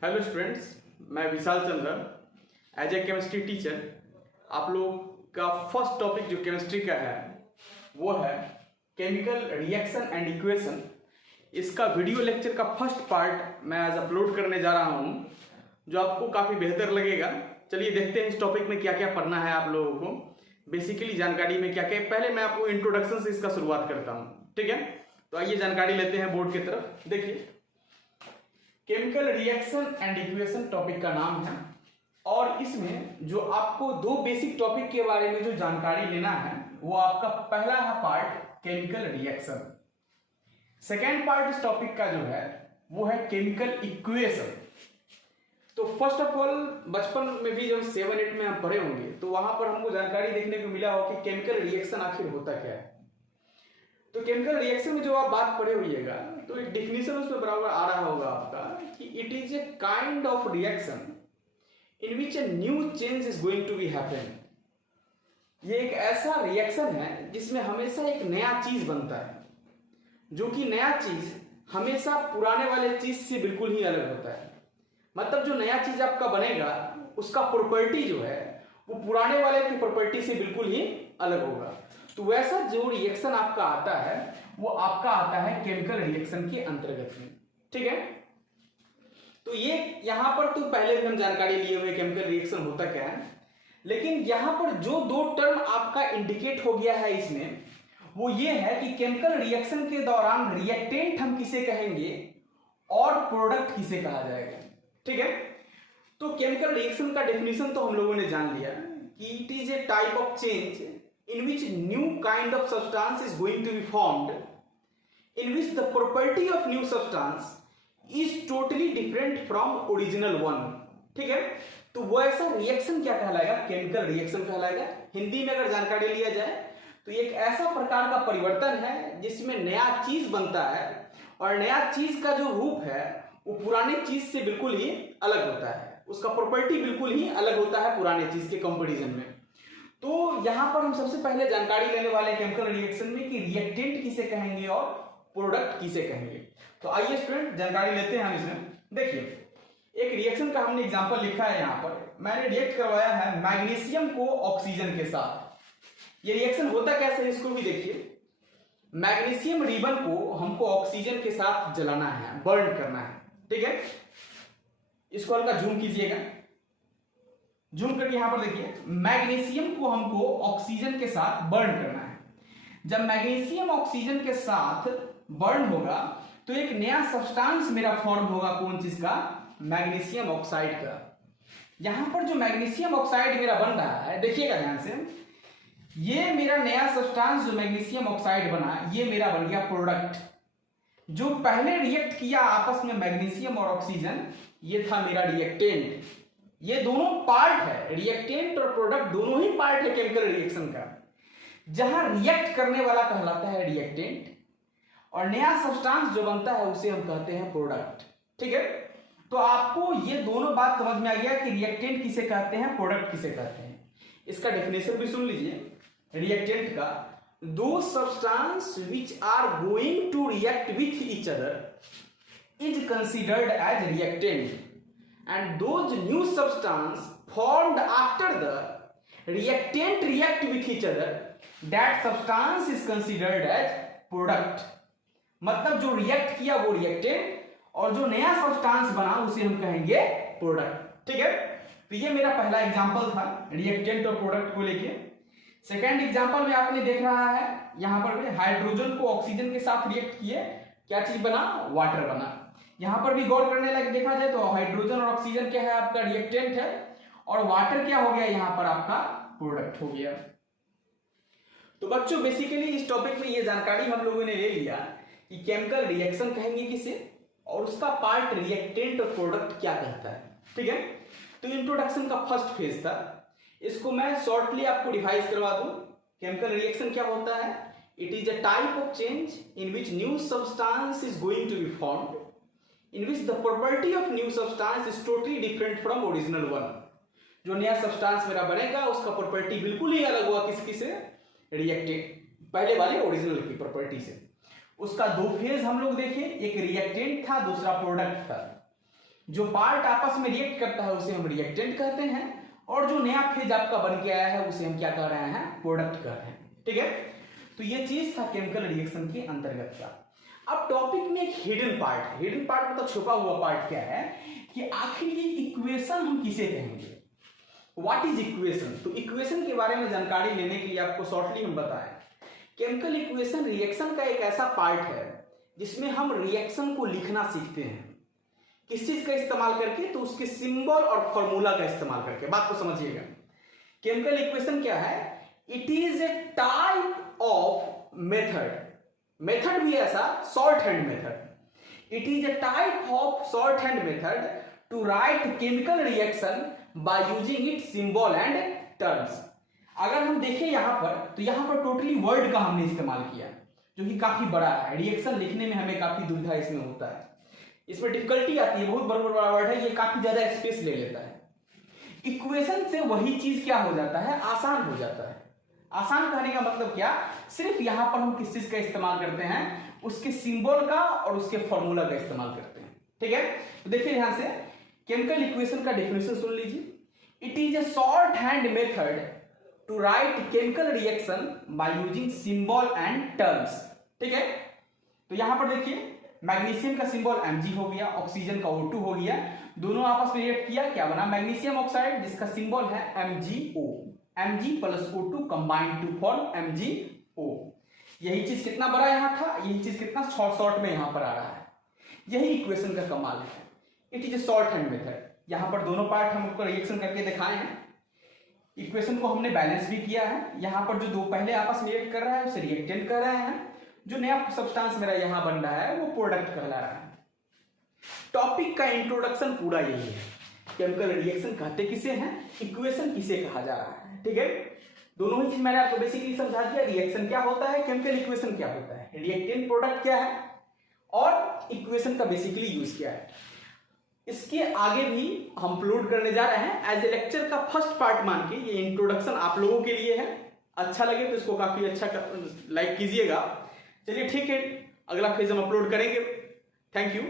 Hello students, मैं विशाल चंद्र as a chemistry teacher आप लोग का फर्स्ट टॉपिक जो केमिस्ट्री का है वो है केमिकल रिएक्शन एंड इक्वेशन। इसका वीडियो लेक्चर का फर्स्ट पार्ट मैं आज अपलोड करने जा रहा हूँ जो आपको काफ़ी बेहतर लगेगा। चलिए देखते हैं इस टॉपिक में क्या क्या पढ़ना है आप लोगों को, बेसिकली जानकारी में क्या क्या। पहले मैं आपको इंट्रोडक्शन से इसका शुरुआत करता हूँ, ठीक है। तो आइए जानकारी लेते हैं बोर्ड की तरफ। देखिए, chemical reaction and equation topic का नाम है और इसमें जो आपको दो बेसिक टॉपिक के बारे में जो जानकारी लेना है वो आपका पहला है part chemical reaction. Second part इस टॉपिक का जो है वो है केमिकल इक्वेशन। तो फर्स्ट ऑफ ऑल बचपन में भी जब 7-8 में हम पढ़े होंगे तो वहां पर हमको जानकारी देखने को मिला हो कि केमिकल रिएक्शन आखिर होता क्या है। तो केमिकल रिएक्शन में जो आप बात पढ़े होइएगा तो एक डिफिनीशन उसमें बराबर आ रहा होगा आपका कि it is a kind of reaction in which a new change is going to be happen. ये एक ऐसा रिएक्शन है जिसमें हमेशा एक नया चीज बनता है, जो कि नया चीज हमेशा पुराने वाले चीज से बिल्कुल ही अलग होता है। मतलब जो नया चीज आपका बनेगा उसका प्रॉपर्टी जो है वो पुराने वाले की प्रॉपर्टी से बिल्कुल ही अलग होगा। तो वैसा जो रिएक्शन आपका आता है वो आपका आता है केमिकल रिएक्शन के अंतर्गत में, ठीक है। तो ये यहां पर तो पहले भी हम जानकारी लिए हुए केमिकल रिएक्शन होता क्या है, लेकिन यहां पर जो दो टर्म आपका इंडिकेट हो गया है इसमें वो ये है कि केमिकल रिएक्शन के दौरान रिएक्टेंट हम किसे कहेंगे और प्रोडक्ट किसे कहा जाएगा, ठीक है। तो केमिकल रिएक्शन का डेफिनेशन तो हम लोगों ने जान लिया कि it is a type of change in which new kind of substance is going to be formed, in which the property of new substance is totally different from original one, ठीक है। तो वो ऐसा रिएक्शन क्या कहलाएगा? Chemical reaction कहलाएगा। हिंदी में अगर जानकारी लिया जाए तो एक ऐसा प्रकार का परिवर्तन है जिसमें नया चीज बनता है और नया चीज का जो रूप है वो पुराने चीज से बिल्कुल ही अलग होता है, उसका प्रॉपर्टी बिल्कुल ही अलग होता है पुराने चीज के कंपैरिजन में। तो यहां पर हम सबसे पहले जानकारी लेने वाले केमिकल रिएक्शन में कि रिएक्टेंट किसे कहेंगे और प्रोडक्ट किसे कहेंगे। तो आइए स्टूडेंट जानकारी लेते हैं हम इसमें। देखिए, एक रिएक्शन का हमने एग्जांपल लिखा है, यहां पर मैंने रिएक्ट करवाया है मैग्नीशियम को ऑक्सीजन के साथ। ये रिएक्शन होता कैसे है इसको भी देखिए। मैग्नीशियम रिबन को हमको ऑक्सीजन के साथ जलाना है, बर्न करना है, ठीक है। इसको हल्का जूम कीजिएगा, जूम करके यहां पर देखिए, मैग्नीशियम को हमको ऑक्सीजन के साथ बर्न करना है। जब मैग्नीशियम ऑक्सीजन के साथ बर्न होगा तो एक नया सब्सटेंस मेरा फॉर्म होगा, कौन चीज का? मैग्नीशियम ऑक्साइड का। यहां पर जो मैग्नीशियम ऑक्साइड मेरा बन रहा है, देखिएगा ध्यान से, ये मेरा नया सब्सटेंस जो मैग्नीशियम ऑक्साइड बना ये मेरा बन गया प्रोडक्ट। जो पहले रिएक्ट किया आपस में मैग्नीशियम और ऑक्सीजन, ये था मेरा रिएक्टेंट। ये दोनों पार्ट है, रिएक्टेंट और प्रोडक्ट दोनों ही पार्ट है केमिकल रिएक्शन का। जहां रिएक्ट करने वाला कहलाता है रिएक्टेंट और नया सब्सटेंस जो बनता है उसे हम कहते हैं प्रोडक्ट, ठीक है। तो आपको ये दोनों बात समझ में आ गया कि रिएक्टेंट किसे कहते हैं, प्रोडक्ट किसे कहते हैं। इसका डेफिनेशन भी सुन लीजिए रिएक्टेंट का। दो substance which are going to react with each other is considered as reactant and those new substance formed after the reactant react with each other, that substance is considered as product। मतलब जो react किया वो reactant और जो नया substance बना उसे हम कहेंगे प्रोडक्ट, ठीक है। तो ये मेरा पहला एग्जांपल था रिएक्टेंट और प्रोडक्ट को लेके। सेकेंड एग्जांपल में आपने देख रहा है यहां पर हाइड्रोजन को ऑक्सीजन के साथ रिएक्ट किए, क्या चीज बना? वाटर बना। यहां पर भी गौर करने लायक देखा जाए तो हाइड्रोजन और ऑक्सीजन क्या है? आपका रिएक्टेंट है और वाटर क्या हो गया? यहां पर आपका प्रोडक्ट हो गया। तो बच्चों बेसिकली इस टॉपिक में ये जानकारी हम लोगों ने ले लिया कि केमिकल रिएक्शन कहेंगे किसे और उसका पार्ट रिएक्टेंट और प्रोडक्ट क्या कहता है, ठीक है। तो इंट्रोडक्शन का फर्स्ट फेज था, इसको मैं शॉर्टली आपको डिवाइस करवा दूं। केमिकल रिएक्शन क्या होता है? It is a type of change in which new substance is going to be formed in which the property of new substance is totally different from original one। जो नया substance मेरा बनेगा उसका property बिल्कुल ही अलग हुआ किसकी से? रिएक्टेंट, पहले वाले ओरिजिनल की प्रॉपर्टी से। उसका दो फेज हम लोग देखें, एक रिएक्टेंट था दूसरा प्रोडक्ट था। जो पार्ट आपस में रिएक्ट करता है उसे हम रिएक्टेंट कहते हैं, और जो नया फेज आपका बन के आया है उसे हम क्या कह रहे हैं, प्रोडक्ट कह रहे हैं। ठीक है, तो ये चीज था केमिकल रिएक्शन के अंतर्गत का। अब टॉपिक में एक हिडन पार्ट है। हिडन पार्ट मतलब छुपा हुआ पार्ट क्या है कि आखिर ये इक्वेशन हम किसे कहेंगे, व्हाट इज इक्वेशन। तो इक्वेशन के बारे में जानकारी लेने के लिए आपको शॉर्टली हम बताएं, केमिकल इक्वेशन रिएक्शन का एक ऐसा पार्ट है जिसमें हम रिएक्शन को लिखना सीखते हैं। किस चीज का इस्तेमाल करके, तो उसके सिंबल और फॉर्मूला का इस्तेमाल करके। बात को समझिएगा, केमिकल इक्वेशन क्या है, it is a type of method, method भी ऐसा shorthand method, it is a type of shorthand method to write chemical reaction by using it symbol and terms. अगर हम देखें यहां पर, तो यहां पर टोटली वर्ड का हमने इस्तेमाल किया जो कि काफी बड़ा है। रिएक्शन लिखने में हमें काफी दुविधा इसमें होता है, इसमें डिफिकल्टी आती है, बहुत बड़ा वर्ड है, ये काफी ज्यादा स्पेस ले लेता है। इक्वेशन से वही चीज क्या हो जाता है, आसान हो जाता है। आसान कहने का मतलब क्या, सिर्फ यहां पर हम किस चीज का इस्तेमाल करते हैं, उसके सिंबल का और उसके फॉर्मूला का इस्तेमाल करते हैं। ठीक है, तो देखिए ध्यान से, केमिकल इक्वेशन का डेफिनेशन सुन लीजिए, it is a shorthand method to write chemical reaction by using symbol and terms. ठीक है, तो यहां पर देखिए मैग्नीशियम का सिंबल Mg हो गया, ऑक्सीजन का O2 हो गया, दोनों आपस में रिएक्ट किया, क्या बना, मैग्नीशियम ऑक्साइड जिसका सिंबल है MgO, Mg plus O2 combined to form MgO। यही चीज कितना बड़ा यहां था, यही चीज कितना शॉर्ट में यहां पर आ रहा है। यही इक्वेशन का कमाल है, it is a shorthand method. यहां पर दोनों पार्ट हम आपको रिएक्शन करके दिखाए हैं, इक्वेशन को हमने बैलेंस भी किया है। यहां पर जो दो पहले आपस में रिएक्ट कर रहा है उसे रिएक्टेंट कर रहे हैं, जो नया सब्सटेंस मेरा यहां बन रहा है वो प्रोडक्ट कहला रहा है। टॉपिक का इंट्रोडक्शन पूरा यही है, केमिकल रिएक्शन कहते किसे हैं, इक्वेशन किसे कहा जा रहा है। ठीक है, दोनों ही चीज मैंने आपको बेसिकली समझा दिया, रिएक्शन क्या होता है, केमिकल इक्वेशन क्या होता है, रिएक्टेंट प्रोडक्ट क्या है, और इक्वेशन का बेसिकली यूज क्या है। इसके आगे भी हम अपलोड करने जा रहे हैं एज ए लेक्चर का फर्स्ट पार्ट मान के। ये इंट्रोडक्शन आप लोगों के लिए है, अच्छा लगे तो इसको काफी अच्छा लाइक कीजिएगा। चलिए ठीक है, अगला फेज हम अपलोड करेंगे। Thank you.